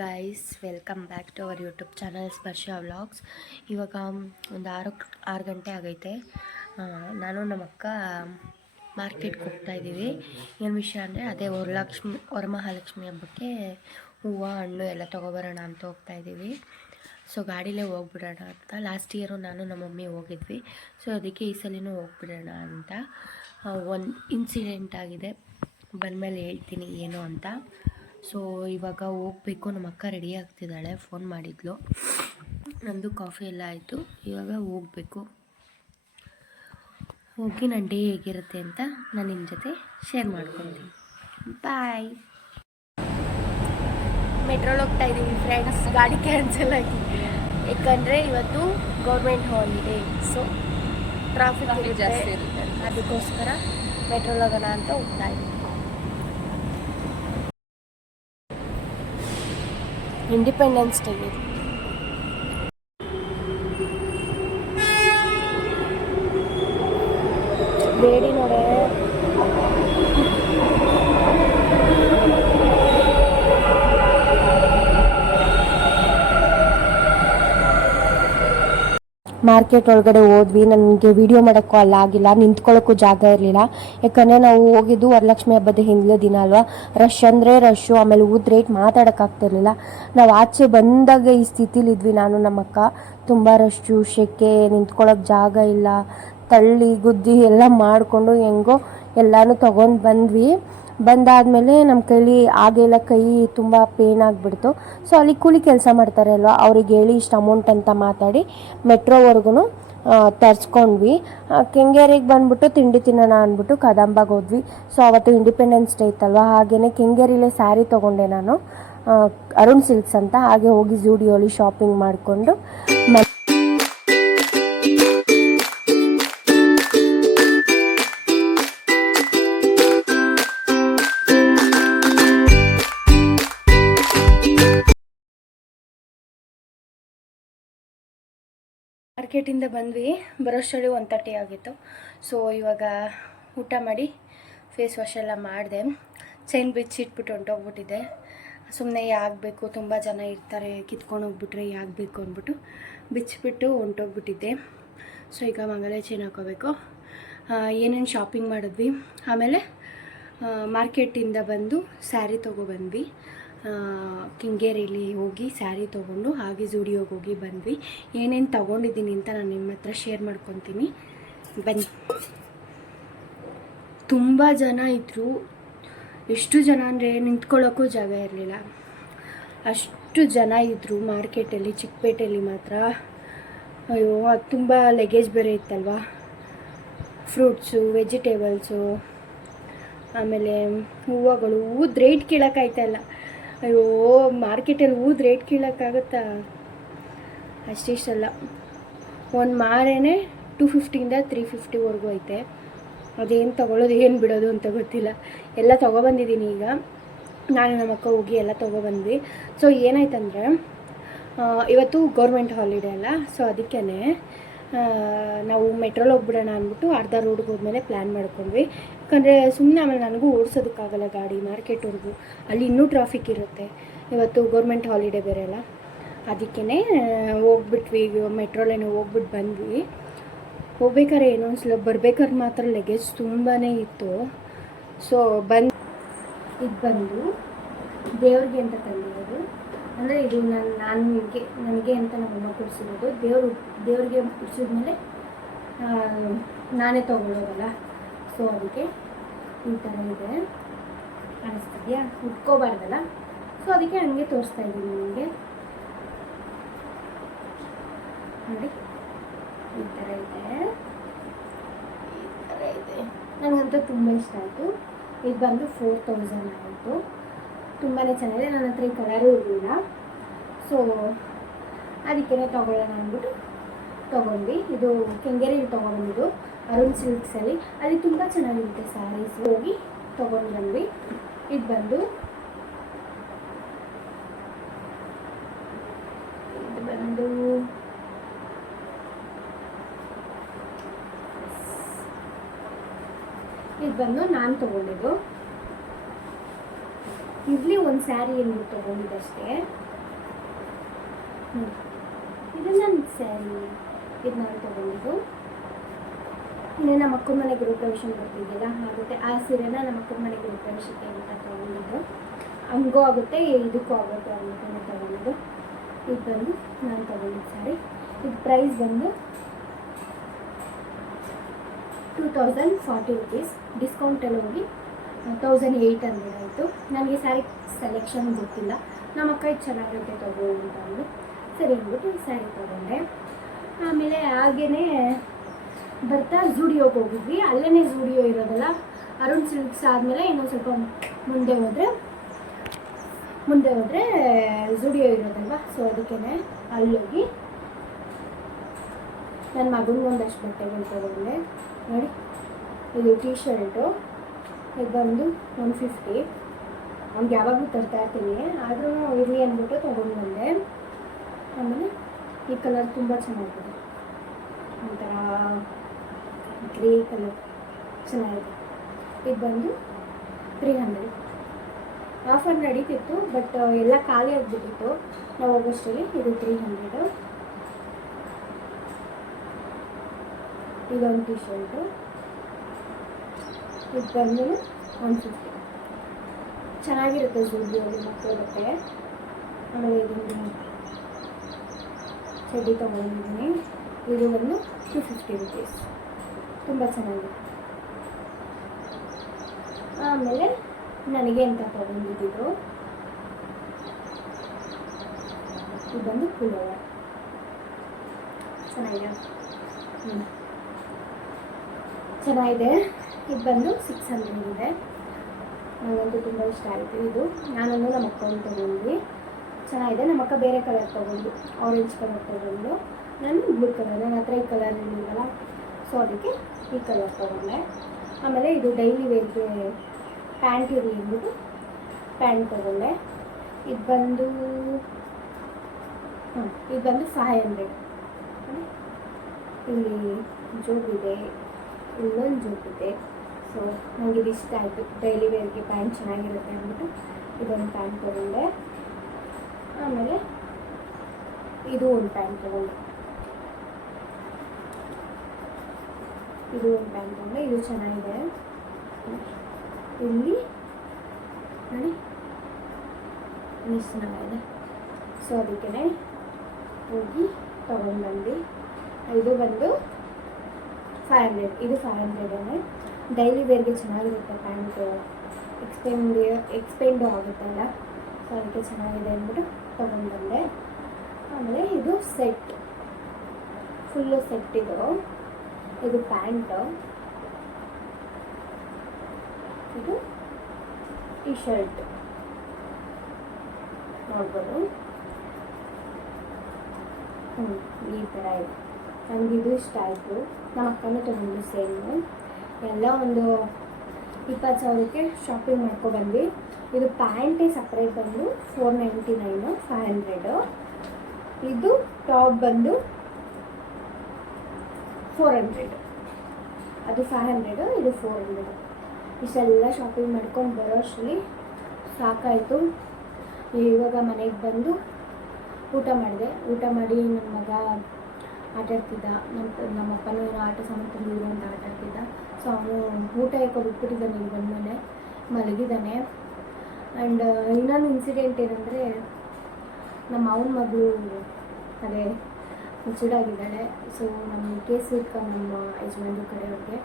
Guys welcome back to our YouTube channel Sparsha vlogs ಇವಾಗ ಒಂದು ಆರು ಆರು ಗಂಟೆ ಆಗೈತೆ. ನಾನು ನಮ್ಮ ಅಕ್ಕ ಮಾರ್ಕೆಟ್ಗೆ ಹೋಗ್ತಾ ಇದ್ದೀವಿ. ಏನು ವಿಷಯ ಅಂದರೆ ಅದೇ ವರಲಕ್ಷ್ಮಿ, ವರಮಹಾಲಕ್ಷ್ಮಿ ಹಬ್ಬಕ್ಕೆ ಹೂವು, ಹಣ್ಣು ಎಲ್ಲ ತೊಗೊಬರೋಣ ಅಂತ ಹೋಗ್ತಾ ಇದ್ದೀವಿ. ಸೊ ಗಾಡಿಲೇ ಹೋಗ್ಬಿಡೋಣ ಅಂತ. ಲಾಸ್ಟ್ ಇಯರು ನಾನು ನಮ್ಮ ಮಮ್ಮಿ ಹೋಗಿದ್ವಿ. ಸೊ ಅದಕ್ಕೆ ಈ ಸಲಿನೂ ಹೋಗ್ಬಿಡೋಣ ಅಂತ. ಒಂದು ಇನ್ಸಿಡೆಂಟ್ ಆಗಿದೆ. ಬಂದಮೇಲೆ ಹೇಳ್ತೀನಿ ಏನು ಅಂತ. ಸೊ ಇವಾಗ ಹೋಗ್ಬೇಕು. ನಮ್ಮ ಅಕ್ಕ ರೆಡಿ ಆಗ್ತಿದ್ದಾಳೆ. ಫೋನ್ ಮಾಡಿದ್ಲು. ನಂದು ಕಾಫಿ ಎಲ್ಲ ಆಯಿತು. ಇವಾಗ ಹೋಗ್ಬೇಕು. ಹೋಗಿ ನನ್ನ ಡೇ ಹೇಗಿರುತ್ತೆ ಅಂತ ನಾನು ನಿಮ್ಮ ಜೊತೆ ಶೇರ್ ಮಾಡ್ಕೊತೀನಿ. ಬಾಯ್ ಮೆಟ್ರೋಲ್ ಹೋಗ್ತಾ ಇದ್ದೀವಿ ಫ್ರೆಂಡ್ಸ್ ಗಾಡಿ ಕ್ಯಾನ್ಸಲ್ ಆಗಿ. ಯಾಕಂದರೆ ಇವತ್ತು ಗೌರ್ಮೆಂಟ್ ಹಾಲಿಡೇ ಸೊ ಟ್ರಾಫಿಕ್ ಜಾಸ್ತಿ ಇರುತ್ತೆ. ಅದಕ್ಕೋಸ್ಕರ ಮೆಟ್ರೋಲ್ ಹೋಗೋಣ ಅಂತ ಹೋಗ್ತಾ ಇದ್ದೀವಿ ಇಂಡಿಪೆಂಡೆನ್ಸ್ ಡೇ ಬೇಡಿ ನೋಡೆ ಮಾರ್ಕೆಟ್ ಒಳಗಡೆ ಹೋದ್ವಿ. ನನಗೆ ವಿಡಿಯೋ ಮಾಡೋಕ್ಕೂ ಅಲ್ಲ ಆಗಿಲ್ಲ. ನಿಂತ್ಕೊಳ್ಳೋಕ್ಕೂ ಜಾಗ ಇರಲಿಲ್ಲ. ಯಾಕಂದರೆ ನಾವು ಹೋಗಿದ್ದು ವರಲಕ್ಷ್ಮಿ ಹಬ್ಬದ ಹಿಂದಿನ ದಿನ ಅಲ್ವಾ? ರಶ್ ಅಂದರೆ ರಶ್ಶು ಆಮೇಲೆ ಊದ್ರೇಟ್ ಮಾತಾಡೋಕ್ಕಾಗ್ತಿರ್ಲಿಲ್ಲ. ನಾವು ಆಚೆ ಬಂದಾಗ ಈ ಸ್ಥಿತಿಲಿದ್ವಿ ನಾನು ನಮ್ಮ ಅಕ್ಕ ತುಂಬ ರಶ್ಶು ಶೆಕೆ ನಿಂತ್ಕೊಳ್ಳೋಕೆ ಜಾಗ ಇಲ್ಲ. ತಳ್ಳಿ, ಗುದ್ದಿ ಎಲ್ಲ ಮಾಡಿಕೊಂಡು ಹೆಂಗೋ ಎಲ್ಲನೂ ತೊಗೊಂಡು ಬಂದ್ವಿ. ಬಂದಾದಮೇಲೆ ನಮ್ಮ ಕೈಲಿ ಆಗೆಲ್ಲ ಕೈ ತುಂಬ ಪೇನ್ ಆಗಿಬಿಡ್ತು. ಸೊ ಅಲ್ಲಿ ಕೂಲಿ ಕೆಲಸ ಮಾಡ್ತಾರೆ ಅಲ್ವಾ? ಅವ್ರಿಗೆ ಹೇಳಿ ಇಷ್ಟು ಅಮೌಂಟ್ ಅಂತ ಮಾತಾಡಿ ಮೆಟ್ರೋವರೆಗೂ ತರಿಸ್ಕೊಂಡ್ವಿ. ಕೆಂಗೇರಿಗೆ ಬಂದ್ಬಿಟ್ಟು ತಿಂಡಿ ತಿನ್ನೋಣ ಅಂದ್ಬಿಟ್ಟು ಕದಂಬಾಗಿ ಹೋದ್ವಿ. ಸೊ ಅವತ್ತು ಇಂಡಿಪೆಂಡೆನ್ಸ್ ಡೇ ಇತ್ತಲ್ವಾ? ಹಾಗೇ ಕೆಂಗೇರಿಲೇ ಸ್ಯಾರಿ ತೊಗೊಂಡೆ ನಾನು. ಅರುಣ್ ಸಿಲ್ಕ್ಸ್ ಅಂತ. ಹಾಗೆ ಹೋಗಿ ಜೂಡಿಯೋಲಿ ಶಾಪಿಂಗ್ ಮಾಡಿಕೊಂಡು ಮಾರ್ಕೆಟಿಂದ ಬಂದ್ವಿ. ಬರೋಷ್ಟರಲ್ಲಿ ಒನ್ ತರ್ಟಿ ಆಗಿತ್ತು. ಸೊ ಇವಾಗ ಊಟ ಮಾಡಿ ಫೇಸ್ ವಾಶ್ ಎಲ್ಲ ಮಾಡಿದೆ. ಚೈನ್ ಬಿಚ್ಚಿಟ್ಬಿಟ್ಟು ಹೊಂಟೋಗ್ಬಿಟ್ಟಿದ್ದೆ. ಸುಮ್ಮನೆ ಆಗಬೇಕು, ತುಂಬ ಜನ ಇರ್ತಾರೆ, ಕಿತ್ಕೊಂಡು ಹೋಗ್ಬಿಟ್ರೆ ಯಾಗಬೇಕು ಅಂದ್ಬಿಟ್ಟು ಬಿಚ್ಚಿಬಿಟ್ಟು ಹೊಂಟೋಗ್ಬಿಟ್ಟಿದ್ದೆ. ಸೊ ಈಗ ಮಂಗಲ ಚೈನ್ ಹಾಕೋಬೇಕು. ಏನೇನು ಶಾಪಿಂಗ್ ಮಾಡಿದ್ವಿ? ಆಮೇಲೆ ಮಾರ್ಕೆಟಿಂದ ಬಂದು ಸ್ಯಾರಿ ತೊಗೊಬಂದ್ವಿ ಕೆಂಗೇರಿಲಿ ಹೋಗಿ ಸ್ಯಾರಿ ತೊಗೊಂಡು ಹಾಗೆ ಜುಡಿಯೋಗೆ ಹೋಗಿ ಬಂದ್ವಿ. ಏನೇನು ತೊಗೊಂಡಿದ್ದೀನಿ ಅಂತ ನಾನು ನಿಮ್ಮ ಹತ್ರ ಶೇರ್ ಮಾಡ್ಕೊತೀನಿ. ಬನ್ನಿ. ತುಂಬ ಜನ ಇದ್ದರು ಎಷ್ಟು ಜನ ಅಂದರೆ ನಿಂತ್ಕೊಳ್ಳೋಕ್ಕೂ ಜಾಗ ಇರಲಿಲ್ಲ. ಅಷ್ಟು ಜನ ಇದ್ದರು ಮಾರ್ಕೆಟಲ್ಲಿ, ಚಿಕ್ಕಪೇಟೆಯಲ್ಲಿ ಮಾತ್ರ. ಅಯ್ಯೋ, ಅದು ತುಂಬ ಲಗೇಜ್ ಬೇರೆ ಇತ್ತಲ್ವ? ಫ್ರೂಟ್ಸು ವೆಜಿಟೇಬಲ್ಸು ಆಮೇಲೆ ಹೂವುಗಳು, ಹೂದ್ ರೇಟ್ ಕೀಳೋಕ್ಕಾಯ್ತಾ ಇಲ್ಲ. ಅಯ್ಯೋ ಮಾರ್ಕೆಟಲ್ಲಿ ಊದ್ ರೇಟ್ ಕೀಳೋಕ್ಕಾಗುತ್ತಾ? ಅಷ್ಟಿಷ್ಟಲ್ಲ. ಒಂದು ಮಾರೇನೆ ಟೂ ಫಿಫ್ಟಿಯಿಂದ ತ್ರೀ ಫಿಫ್ಟಿವರೆಗೂ ಐತೆ. ಅದೇನು ತೊಗೊಳೋದು, ಏನು ಬಿಡೋದು ಅಂತ ಗೊತ್ತಿಲ್ಲ. ಎಲ್ಲ ತೊಗೊಬಂದಿದ್ದೀನಿ ಈಗ. ನಾನು ನಮ್ಮ ಅಕ್ಕ ಹೋಗಿ ಎಲ್ಲ ತೊಗೊಬಂದ್ವಿ. ಸೊ ಏನಾಯ್ತಂದರೆ ಇವತ್ತು ಗೌರ್ಮೆಂಟ್ ಹಾಲಿಡೇ ಅಲ್ಲ. ಸೊ ಅದಕ್ಕೇ ನಾವು ಮೆಟ್ರೋಲ್ ಹೋಗ್ಬಿಡೋಣ ಅಂದ್ಬಿಟ್ಟು ಅರ್ಧ ರೋಡ್ಗೆ ಹೋದ್ಮೇಲೆ ಪ್ಲ್ಯಾನ್ ಮಾಡ್ಕೊಂಡ್ವಿ. ಯಾಕಂದರೆ ಸುಮ್ಮನೆ ಆಮೇಲೆ ನನಗೂ ಓಡಿಸೋದಕ್ಕಾಗಲ್ಲ ಗಾಡಿ ಮಾರ್ಕೆಟ್ವರೆಗೂ ಅಲ್ಲಿ ಇನ್ನೂ ಟ್ರಾಫಿಕ್ ಇರುತ್ತೆ. ಇವತ್ತು ಗೌರ್ಮೆಂಟ್ ಹಾಲಿಡೇ ಬೇರೆ ಅಲ್ಲ. ಅದಕ್ಕೇ ಹೋಗ್ಬಿಟ್ವಿ. ಮೆಟ್ರೋಲೇನೋ ಹೋಗ್ಬಿಟ್ಟು ಬಂದ್ವಿ. ಹೋಗ್ಬೇಕಾದ್ರೆ ಏನೋ ಸ್ವಲ್ಪ ಬರ್ಬೇಕಾದ್ರೆ ಮಾತ್ರ ಲಗೇಜ್ ತುಂಬಾ ಇತ್ತು. ಸೊ ಬಂದು ಇದು ಬಂದು ದೇವ್ರಿಗೆ ಅಂತ ತಂದಿರೋದು. ಅಂದರೆ ಇದು ನನ್ನ ನಿಮಗೆ ನನಗೆ ಅಂತ ನಮ್ಮಮ್ಮ ಕೊಡಿಸಿರೋದು. ದೇವರು ದೇವ್ರಿಗೆ ಕೊಡಿಸಿದ್ಮೇಲೆ ನಾನೇ ತೊಗೊಳ್ಳೋದಲ್ಲ ಸೊ ಅದಕ್ಕೆ ಈ ಥರ ಇದೆ. ಕಾಣಿಸ್ತಿದೆಯಾ? ಉಟ್ಕೋಬಾರ್ದಲ್ಲ? ಸೊ ಅದಕ್ಕೆ ಹಂಗೆ ತೋರಿಸ್ತಾ ಇದ್ದೀನಿ ನಿಮಗೆ. ನೋಡಿ. ಈ ಥರ ಇದೆ. ಈ ಥರ ಇದೆ. ನನಗಂತೂ ತುಂಬ ಇಷ್ಟ ಆಯಿತು. ಇದು ಬಂದು ಫೋರ್ ತೌಸಂಡ್ ಆಯಿತು. ತುಂಬಾ ಚೆನ್ನಾಗಿದೆ. ನನ್ನ ಹತ್ರ ಈ ಕಲರು ಇರಲಿಲ್ಲ. ಸೊ ಅದಕ್ಕೇ ತೊಗೊಳ್ಳೋಣ ಅಂದ್ಬಿಟ್ಟು ತೊಗೊಂಡ್ವಿ. ಇದು ಕೆಂಗೇರಿಯಲ್ಲಿ ತೊಗೊಂಡಿದ್ದು ಅರುಣ್ ಸಿಲ್ಕ್ಸಲ್ಲಿ ಅಲ್ಲಿ. ತುಂಬ ಚೆನ್ನಾಗಿರುತ್ತೆ ಸ್ಯಾರೀಸ್ ಹೋಗಿ ತೊಗೊಂಡು ಬಂದ್ವಿ ಇದು ಬಂದು ಇದು ಬಂದು ಇದು ಬಂದು ನಾನು ತೊಗೊಂಡಿದ್ದು. ಇರ್ಲಿ ಒಂದು ಸ್ಯಾರಿ ಏನು ತೊಗೊಂಡಿದ್ದಷ್ಟೇ. ಇದು ನನ್ನ ಸ್ಯಾರಿ ಇದು ನಾನು ತೊಗೊಂಡಿದ್ದು. ಇನ್ನು ನಮ್ಮ ಅಕ್ಕನ ಮನೆ ಗೃಹಪ್ರವೇಶ ಬರ್ತಿದ್ದಿಲ್ಲ ಆಗುತ್ತೆ ಆ ಸೀರೆನ ನಮ್ಮ ಅಕ್ಕನ ಮನೆ ಗೃಹಪ್ರವೇಶಕ್ಕೆ ಅಂತ ತೊಗೊಂಡಿದ್ದು. ಹಂಗೂ ಆಗುತ್ತೆ, ಇದಕ್ಕೂ ಆಗುತ್ತೆ ಅಂದ್ಬಿಟ್ಟು ತೊಗೊಂಡಿದ್ದು. ಇದು ಬಂದು ನಾನು ತೊಗೊಂಡಿದ್ದು ಸ್ಯಾರಿ. ಇದು ಪ್ರೈಸ್ ಬಂದು ಟೂ ತೌಸಂಡ್ ಫಾರ್ಟಿ ರುಪೀಸ್ ಡಿಸ್ಕೌಂಟಲ್ಲಿ ಹೋಗಿ ತೌಸಂಡ್ ಏಯ್ಟ್ ಹಂಡ್ರೆಡ್ ಆಯಿತು. ನನಗೆ ಸ್ಯಾರಿ ಸೆಲೆಕ್ಷನ್ ಗೊತ್ತಿಲ್ಲ. ನಮ್ಮ ಅಕ್ಕ ಇದು ಚೆನ್ನಾಗಿರುತ್ತೆ ತಗೋ ಸರಿ ಅಂದ್ಬಿಟ್ಟು ಈ ಸ್ಯಾರಿ ತೊಗೊಂಡೆ. ಆಮೇಲೆ ಹಾಗೇ ಬರ್ತಾ ಝೂಡಿಯೋಗೆ ಹೋಗಿದ್ವಿ. ಅಲ್ಲೇ ಝೂಡಿಯೋ ಇರೋದಲ್ಲ ಅರುಣ್ ಸಿಲ್ಕ್ಸ್ ಆದಮೇಲೆ ಇನ್ನೊಂದು ಸ್ವಲ್ಪ ಮುಂದೆ ಹೋದರೆ ಮುಂದೆ ಹೋದರೆ ಝೂಡಿಯೋ ಇರೋದಲ್ವ? ಸೊ ಅದಕ್ಕೇ ಅಲ್ಲೋಗಿ ನನ್ನ ಮಗನಿಗೊಂದಷ್ಟು ಬಟ್ಟೆಗಳು ತೊಗೊಂಡೆ. ನೋಡಿ, ಇದು ಟೀ ಶರ್ಟು ಇದು ಬಂದು ಒನ್ ಫಿಫ್ಟಿ ಅವ್ನಿಗೆ ಯಾವಾಗಲೂ ತರ್ತಾ ಇರ್ತೀನಿ. ಆದರೂ ಇರಲಿ ಅಂದ್ಬಿಟ್ಟು ತೊಗೊಂಡು ಬಂದೆ. ಆಮೇಲೆ ಈ ಕಲರ್ ತುಂಬ ಚೆನ್ನಾಗಿದೆ. ಒಂಥರ ಗ್ರೇ ಕಲರ್ ಚೆನ್ನಾಗಿದೆ. ಇದು ಬಂದು ತ್ರೀ ಹಂಡ್ರೆಡ್ ಆಫರ್ ನಡೀತಿತ್ತು ಬಟ್ ಎಲ್ಲ ಖಾಲಿ ಆಗಿಬಿಟ್ಟಿತ್ತು. ನಾವು ಹೋಗೋಷ್ಟರಲ್ಲಿ ಇದು ತ್ರೀ ಹಂಡ್ರೆಡು ಇದೊಂದು ಟಿ ಶರ್ಟು ಇದು ಬಂದು ಒನ್ ಫಿಫ್ಟಿ ಚೆನ್ನಾಗಿರುತ್ತೆ ಜೂಡಿಯೋಲಿ ಮಕ್ಕಳ ಬಟ್ಟೆ ಆಮೇಲೆ ಇದನ್ನು ಚಡ್ಡಿ ತೊಗೊಂಡಿದ್ದೀನಿ. ಇದು ಒಂದು ಟು ಫಿಫ್ಟಿ ರುಪೀಸ್ ತುಂಬ ಚೆನ್ನಾಗಿದೆ. ಆಮೇಲೆ ನನಗೆ ಅಂತ ತೊಗೊಂಡಿದ್ದು ಇದು ಬಂದು ಪುಲೋವರ್ ಚೆನ್ನಾಗಿದೆ ಹ್ಞೂ ಚೆನ್ನಾಗಿದೆ. ಇದು ಬಂದು ಸಿಕ್ಸ್ ಹಂಡ್ರೆಡ್ ಇದೆ. ನನಗಂತೂ ತುಂಬ ಇಷ್ಟ ಆಯಿತು ಇದು. ನಾನು ನಮ್ಮ ಅಕ್ಕನ ತೊಗೊಂಡ್ವಿ. ಚೆನ್ನಾಗಿದೆ. ನಮ್ಮ ಅಕ್ಕ ಬೇರೆ ಕಲರ್ ತೊಗೊಂಡು ಆರೆಂಜ್ ಕಲರ್ ತೊಗೊಂಡು ನಾನು ಬ್ಲೂ ಕಲರ್ ನನ್ನ ಹತ್ರ ಈ ಕಲರ್ ಇರಲಿಲ್ಲ ಸೊ ಅದಕ್ಕೆ ಈ ಕಲರ್ ತೊಗೊಂಡೆ. ಆಮೇಲೆ ಇದು ಡೈಲಿ ವೇರ್ಗೆ ಪ್ಯಾಂಟ್ ಇರಲಿ ಅಂದ್ಬಿಟ್ಟು ಪ್ಯಾಂಟ್ ತೊಗೊಂಡೆ. ಇದು ಬಂದು ಹಾಂ ಇದು ಬಂದು ಫೈವ್ ಹಂಡ್ರೆಡ್ ಇಲ್ಲಿ ಜೋಬಿದೆ ಇಲ್ಲೊಂದು ಜೋಬಿದೆ ಸೊ ನನಗೆ ಇದು ಇಷ್ಟ ಆಯಿತು. ಡೈಲಿ ವೇರ್ಗೆ ಪ್ಯಾಂಟ್ ಚೆನ್ನಾಗಿರುತ್ತೆ ಅಂದ್ಬಿಟ್ಟು ಇದೊಂದು ಪ್ಯಾಂಟ್ ತೊಗೊಂಡೆ. ಆಮೇಲೆ ಇದು ಒಂದು ಪ್ಯಾಂಟ್ ತೊಗೊಂಡೆ. ಇದು ಒಂದು ಪ್ಯಾಂಟ್ ತೊಗೊಂಡೆ. ಇದು ಚೆನ್ನಾಗಿದೆ. ಇಲ್ಲಿ ನೋಡಿ, ಮಿಸ್ ಚೆನ್ನಾಗಿದೆ ಸೊ ಅದಕ್ಕೆ ಹೋಗಿ ತೊಗೊಂಡ್ಬಂದು. ಇದು ಬಂದು ಫೈವ್ ಹಂಡ್ರೆಡ್ ಇದು ಫೈವ್ ಹಂಡ್ರೆಡೇ ಡೈಲಿ ವೇರ್ಗೆ ಚೆನ್ನಾಗಿರುತ್ತೆ ಪ್ಯಾಂಟು ಎಕ್ಸ್ಪೆಂಡ್ ಎಕ್ಸ್ಪೆಂಡು ಆಗುತ್ತಲ್ಲ ಸೊ ಅದಕ್ಕೆ ಚೆನ್ನಾಗಿದೆ ಅಂದ್ಬಿಟ್ಟು ತೊಗೊಂಡ್ಬಂದೆ. ಆಮೇಲೆ ಇದು ಸೆಟ್ ಫುಲ್ಲು ಸೆಟ್ ಇದು. ಇದು ಪ್ಯಾಂಟು ಇದು ಟಿ ಶರ್ಟ್ ನೋಡ್ಬೋದು. ಹ್ಞೂ ಈ ಥರ ಇದೆ. ನನಗಿದು ಇಷ್ಟ ಆಯಿತು. ನಮ್ಮ ಅಕ್ಕನೂ ತೊಗೊಂಡು ಸೇಮು ಎಲ್ಲ ಒಂದು ಇಪ್ಪತ್ತು ಸಾವಿರಕ್ಕೆ ಶಾಪಿಂಗ್ ಮಾಡ್ಕೊಬಂದ್ವಿ. ಇದು ಪ್ಯಾಂಟೇ ಸಪ್ರೇಟ್ ಬಂದು four ninety nine five hundred ಇದು ಟಾಪ್ ಬಂದು ಫೋರ್ ಹಂಡ್ರೆಡ್ ಅದು ಫೈವ್ ಹಂಡ್ರೆಡು ಇದು ಫೋರ್ ಹಂಡ್ರೆಡು ಇಷ್ಟೆಲ್ಲ ಶಾಪಿಂಗ್ ಮಾಡ್ಕೊಂಡು ಬರೋ ಅಷ್ಟರಲ್ಲಿ ಸಾಕಾಯಿತು. ಇವಾಗ ಮನೆಗೆ ಬಂದು ಊಟ ಮಾಡಿದೆ. ಊಟ ಮಾಡಿ ನನ್ನ ಮಗ ಆಟ ಆಡ್ತಿದ್ದ ನಮ್ಮ ನಮ್ಮ ಅಪ್ಪನೂ ಏನೋ ಆಟ ಸಾಮಾನು ತಂದಿದ್ರು ಅಂತ ಆಟ ಆಡ್ತಿದ್ದ ಸೊ ಅವನು ಊಟ ಯಾಕೋ ಬಿಟ್ಬಿಟ್ಟಿದ್ದಾನೆ ಇಲ್ಲಿ ಬಂದಮೇಲೆ. ಮಲಗಿದ್ದಾನೆ. ಆ್ಯಂಡ್ ಇನ್ನೊಂದು ಇನ್ಸಿಡೆಂಟ್ ಏನಂದರೆ, ನಮ್ಮ ಅವನ ಮಗಳು, ಅದೇ ಮುಚ್ಚಿಡಾಗಿದ್ದಾಳೆ ಸೊ ನಮ್ಮ ಕೇಸ್ ಇಟ್ಕ ನಮ್ಮ ಯಜಮಾನ್ರು ಕಡೆಯವ್ರಿಗೆ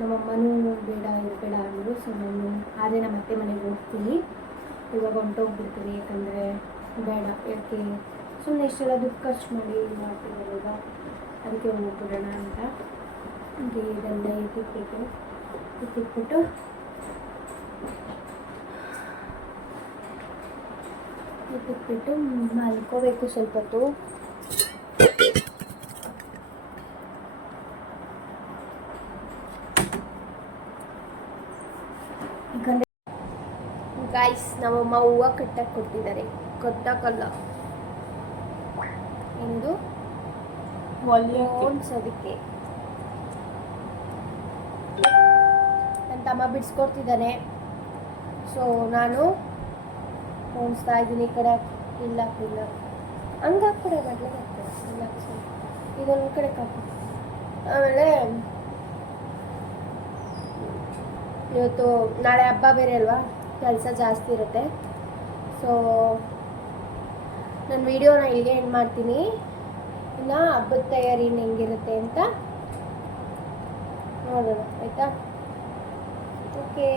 ನಮ್ಮಮ್ಮನೂ ಬೇಡ, ಇದು ಬೇಡ ಅಂದರು. ಸೊ ನಾನು ಆದರೆ ನಮ್ಮ ಅತ್ತೆ ಮನೆಗೆ ಹೋಗ್ತೀನಿ. ಇವಾಗ ಹೊಂಟೋಗ್ಬಿಡ್ತೀನಿ, ಯಾಕಂದರೆ ಬೇಡ. ಯಾಕೆ? ಸುಮ್ಮನೆ ಇಷ್ಟೆಲ್ಲ ದುಡ್ಡು ಖರ್ಚು ಮಾಡಿ ಮಾಡ್ತೀವಲ್ವ ಅದಕ್ಕೆ ಹೋಗ್ಬಿಡೋಣ ಅಂತ. ಹೀಗೆ ಇದೆಲ್ಲ ಎತ್ತಿಟ್ಬಿಟ್ಟು ಎತ್ತಿಟ್ಬಿಟ್ಟು ಎತ್ತಿಟ್ಬಿಟ್ಟು ಮಲ್ಕೋಬೇಕು ಸ್ವಲ್ಪ ಹೊತ್ತು ಗಾಯ್ಸ್ ನಮ್ಮಮ್ಮ ಹೂವು ಕಟ್ಟಕ್ಕೆ ಕೊಟ್ಟಿದ್ದಾರೆ. ಕಟ್ಟಕ್ಕಲ್ಲ ಎಂದು ಅದಕ್ಕೆ ನನ್ನ ತಮ್ಮ ಬಿಡಿಸ್ಕೊಡ್ತಿದ್ದಾನೆ. ಸೊ ನಾನು ಹೊಣಿಸ್ತಾ ಇದ್ದೀನಿ ಈ ಕಡೆ. ಇಲ್ಲ ಇಲ್ಲ. ಹಂಗೆ ಹಾಕ್ಬಿಡೆ ಇಲ್ಲ ಇದೊಂದು ಕಡೆ ಕಾಪು ಆಮೇಲೆ ಇವತ್ತು ನಾಳೆ ಹಬ್ಬ ಬೇರೆ ಅಲ್ವಾ? ಕೆಲಸ ಜಾಸ್ತಿ ಇರುತ್ತೆ. ಸೊ ನಾನು ವಿಡಿಯೋನ ಇಲ್ಲಿಗೆ ಎಂಡ್ ಮಾಡ್ತೀನಿ. ಇನ್ನು ಹಬ್ಬದ ತಯಾರಿ ಹೆಂಗಿರುತ್ತೆ ಅಂತ ನೋಡೋಣ ಆಯಿತಾ? ಓಕೆ